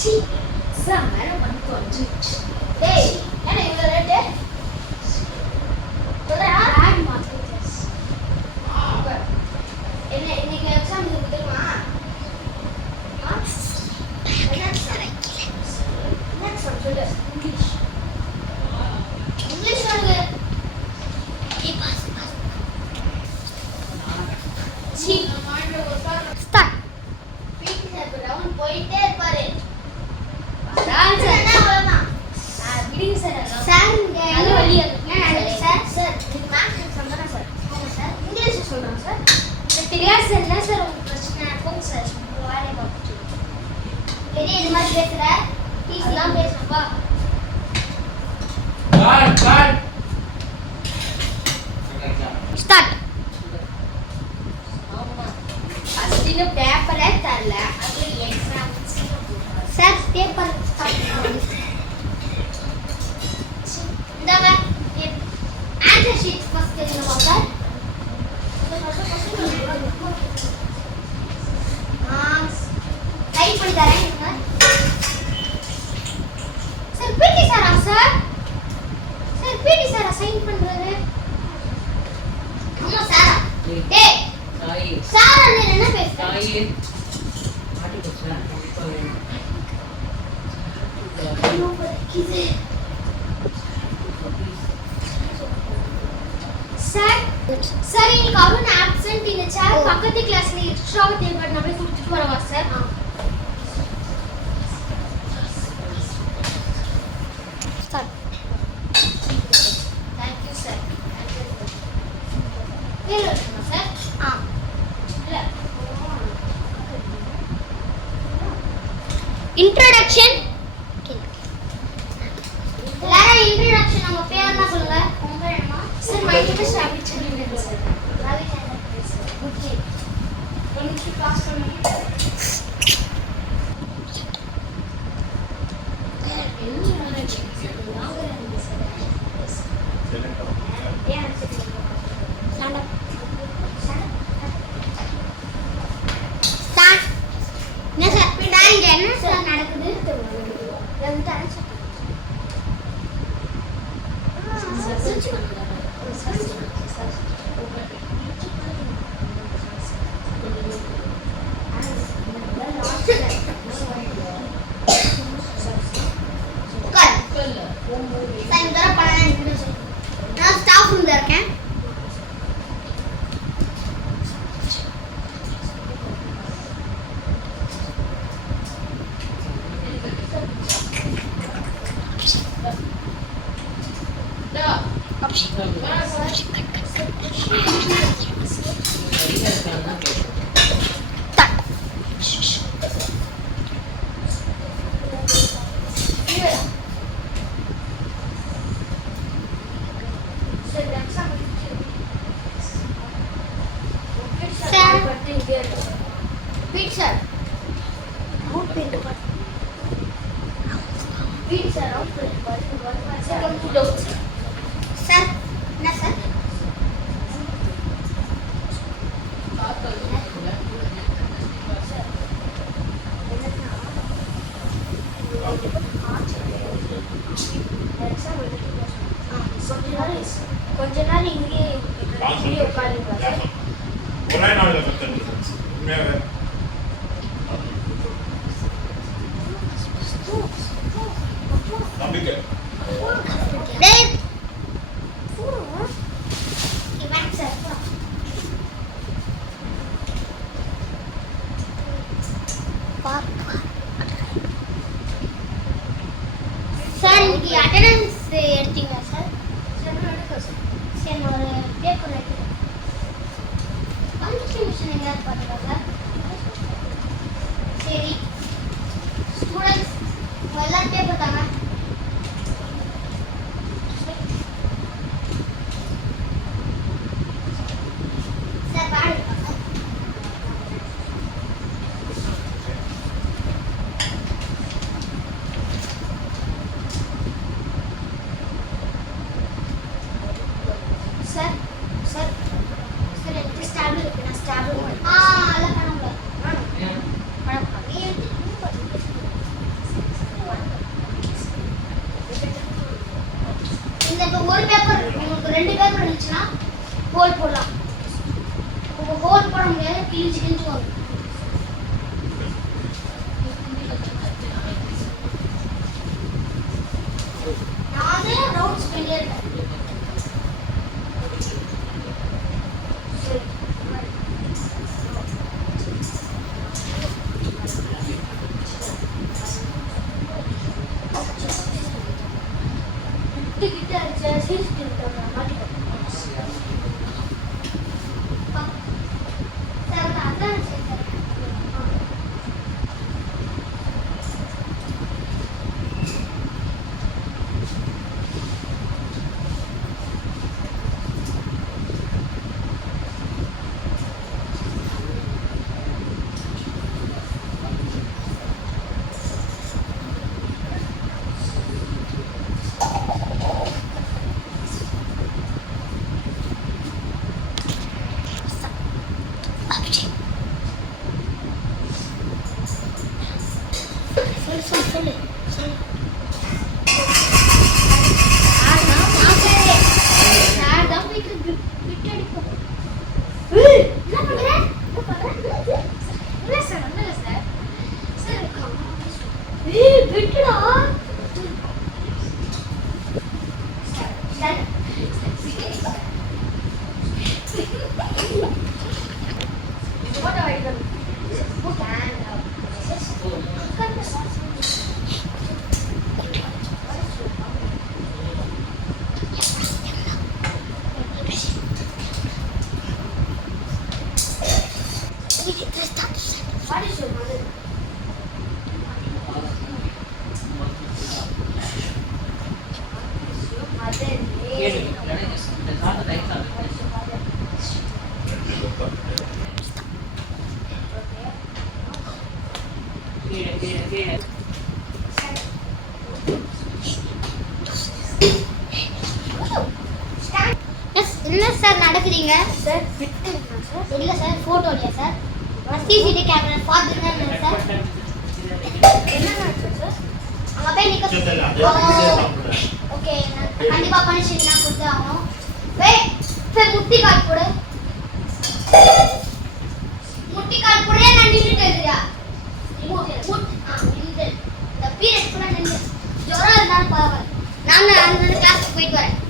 C sir madam வந்து வந்துச்சு. டேய் என்ன இவ்வளோ ரேட்டு சொல்றா? ஆட் மார்க்கெட்டர்ஸ் என்ன இன்னைக்கு எக்ஸாம் இருக்கு தெரியுமா? என்ன சொல்லு இங்கிலீஷ் சொல்லுங்க. C start. PT sir round போயிட்டே இருப்பாரு. சார் என்ன அவ்வளவுதான். விடுங்க சார். சார் அது வழி சார். சார் இது மேத்ஸ் சொல்றேன் சார். ஆமா சார். இங்கிலீஷ் சொல்றேன் சார். தெரியாது சார். என்ன சார் உங்களுக்கு பிரச்சனை? போங்க சார். வாரே பாத்து. பெரிய இது மாதிரி பேசுற டீச்சர்லாம் பேசுறப்பா. ஸ்டார்ட். ஸ்டார்ட். ஃபர்ஸ்ட் இந்த பேப்பரே தரல. அது எக்ஸாம் சார் பேப்பர் இந்தாங்க ஆன்சர் ஷீட் ஃபர்ஸ்ட் எழுதணுமா சார்? டைப் பண்ணி தரேன் சார். பிடி சாரா சார்? சார் பிடி சாரா சைன் பண்றாரு? ஆமா சாரா. டேய் சாய் சாரா நீ என்ன பேசுற? சாய் மாட்டி பேசுறா. சார் சார் இன்னைக்கு அவன் ஆப்சென்ட் இந்த சார் பக்கத்து கிளாஸ்ல எக்ஸ்ட்ராவா தேவைப்பட்ட நம்மளே கொடுத்துட்டு வரவா sir? Sir thank you sir. வேற என்ன சார்? இல்ல இன்ட்ரோடக்ஷன். எல்லாரும் இன்ட்ரோடக்ஷன் நம்ம பேர்னா சொல்லுங்க. உங்க பேர் என்னமா? Sir my name is Ravi Chandran sir. Ravi Chandran sir. Okay. ஒரு நிமிஷம் பாஸ் பண்ணுங்க. என்ன சார் நடக்குது? நான் ஸ்டாஃப் ரூம்ல இருக்கேன். சார் என்ன சார்? கொஞ்ச நாள் இங்கே உட்காருங்க சார். ஒரே நாள்ல கத்துறது உண்மையாவே நம்பிக்கை. டேய் இவன் சார் சார் இன்னைக்கு அட்டெண்டன்ஸ் எடுத்தீங்களா சார்? சரி ஒரு பேப்பர் எடுத்து கான்ட்ரிபியூஷன் எங்கேயாவது பார்த்தீங்களா சார்? சரி ஸ்டூடெண்ட்ஸ் எல்லாம் பேப்பர் தாங்க. சார் பாருங்க சார். சார் சார் எனக்கு ஸ்டாபிள் இருக்கு. நான் ஸ்டாபிள் அதெல்லாம் பண்ண முடியாது. ஹோல் போடலாம். ஹோல் போட முடியாது, கிழிச்சு வரும். நானே ரவுண்ட்ஸ் பண்ணியே இருக்கேன். என்ன சார் நடக்குறீங்க சார்? இல்ல சார், போட்டோ இல்லையா சார்? சிசிடிவி கேமரா பாத்துருந்தேன் சார். என்ன நடந்துச்சு சார்? அங்க போய் நிக்க. ஓகே, கண்டிப்பா பனிஷ்மென்ட் நான் கொடுத்து ஆகணும். போய் முட்டி கால் போடு. முட்டி கால் போடு. நான் நின்னுட்டு இருக்கேன். இந்த பீரியட் கூட நின்னு ஜொரம் இருந்தாலும் பரவாயில்ல. நான் அந்த கிளாஸ்க்கு போயிட்டு வரேன்.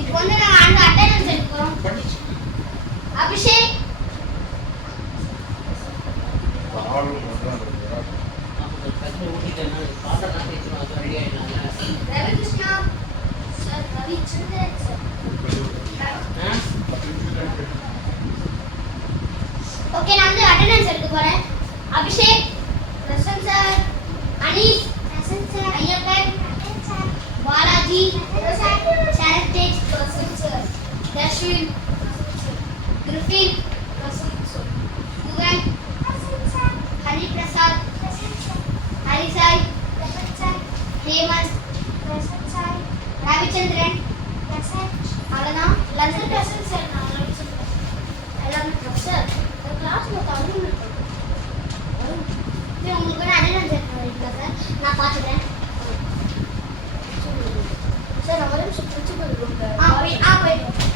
இது வந்து நான் அந்த அட்டெண்டன்ஸ் எடுக்க போறோம். Abhishek Ravi Krishna sir, Ravi Chandran sir. Okay, நான் வந்து அட்டெண்டன்ஸ் எடுக்க போறேன். Abhishek present sir, Anees present sir, Ayyappan sir, Balaji present sir, Sarath present sir, Darshin Griffin present sir, Guhan present sir, Hari Prasad present sir, Hari Sai present sir, Hemant present sir, Ravichandran present. அவ்வளவுதான். லஞ்சன் பிரசன் சார். நான் ரவிச்சந்திரன் எல்லாரும் சார். கிளாஸ்ல தமிழ் இருக்கு. உங்களுக்கு வேணா அட்டெண்டன்ஸ் எடுக்க சார், நான் பார்த்துக்கிறேன் சார். நான் ஒரு நிமிஷம் பிரின்சிபல் ரூம்ல போயிட்டு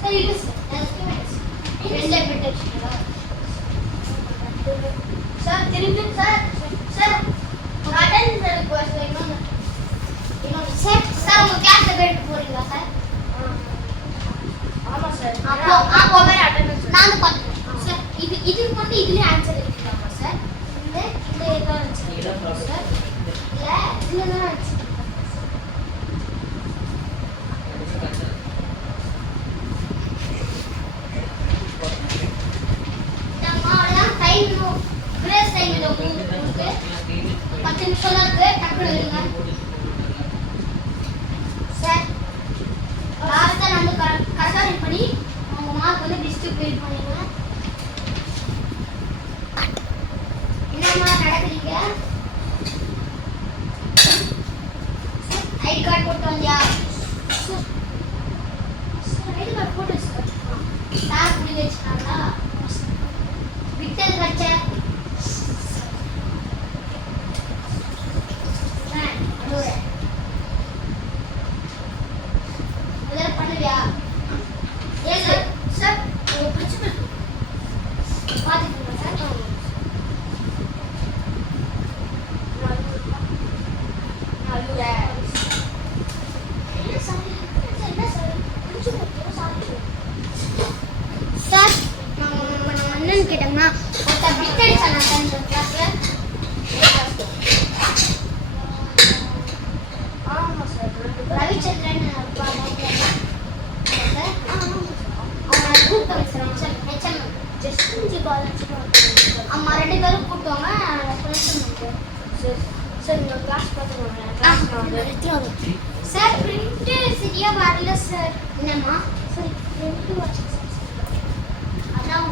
சார் இல்லை சார் ரெண்டே பிட் வச்சுருக்கா சார் திரும்பி சார் சார் உங்கள் அட்டெண்டன்ஸ் எடுக்க சார் இன்னொன்று சார் சார் உங்கள் கிளாஸில் போயிட்டு போகிறீங்களா சார் ஆமாம் சார் அப்போ வேறு அட்டெண்டன்ஸ் நான் பார்த்துக்கிறேன் சார் இதுக்கு வந்து இதுலேயே ஆன்சர் எடுத்துக்கலாமா சார் இந்த எல்லாம் ஆன்சர் சார் இல்லை இதில் தான் ஆன்சர் பிரேஸ் டைம் இது உங்களுக்கு 10 நிமிஷம் தான் இருக்கு டக்குனு எழுதுங்க சார் லாஸ்ட்டாக வந்து கரெக்டாக பண்ணி அவங்க மார்க் வந்து டிஸ்ட்ரிபியூட் பண்ணிடுங்க என்னம்மா நடக்குறீங்க ஐடி கார்டு போட்டு வந்தியா சார் ஐடி கார்டு போட்டு சார் சார் புள்ளி வச்சுட்டாங்களா விட்டது கட்சை பண்ணுவியா ஏன் சார் சார் உங்க பிரச்சனை பார்த்துக்கோங்க சார் சார் அண்ணன் கேட்டோம்னா ஒருத்தர் பிட் அடிச்சானா சார் இந்த கிளாஸ்ல ஆமாம் சார் ரவிச்சந்திரன் அம்மா 2 பேரும் கூட்டுவாங்க சார் இந்த கிளாஸ் பார்த்துக்கோங்க சார் பிரிண்ட் சரியா வரல சார் என்னம்மா சார் பிரிண்ட் வச்சு அதான்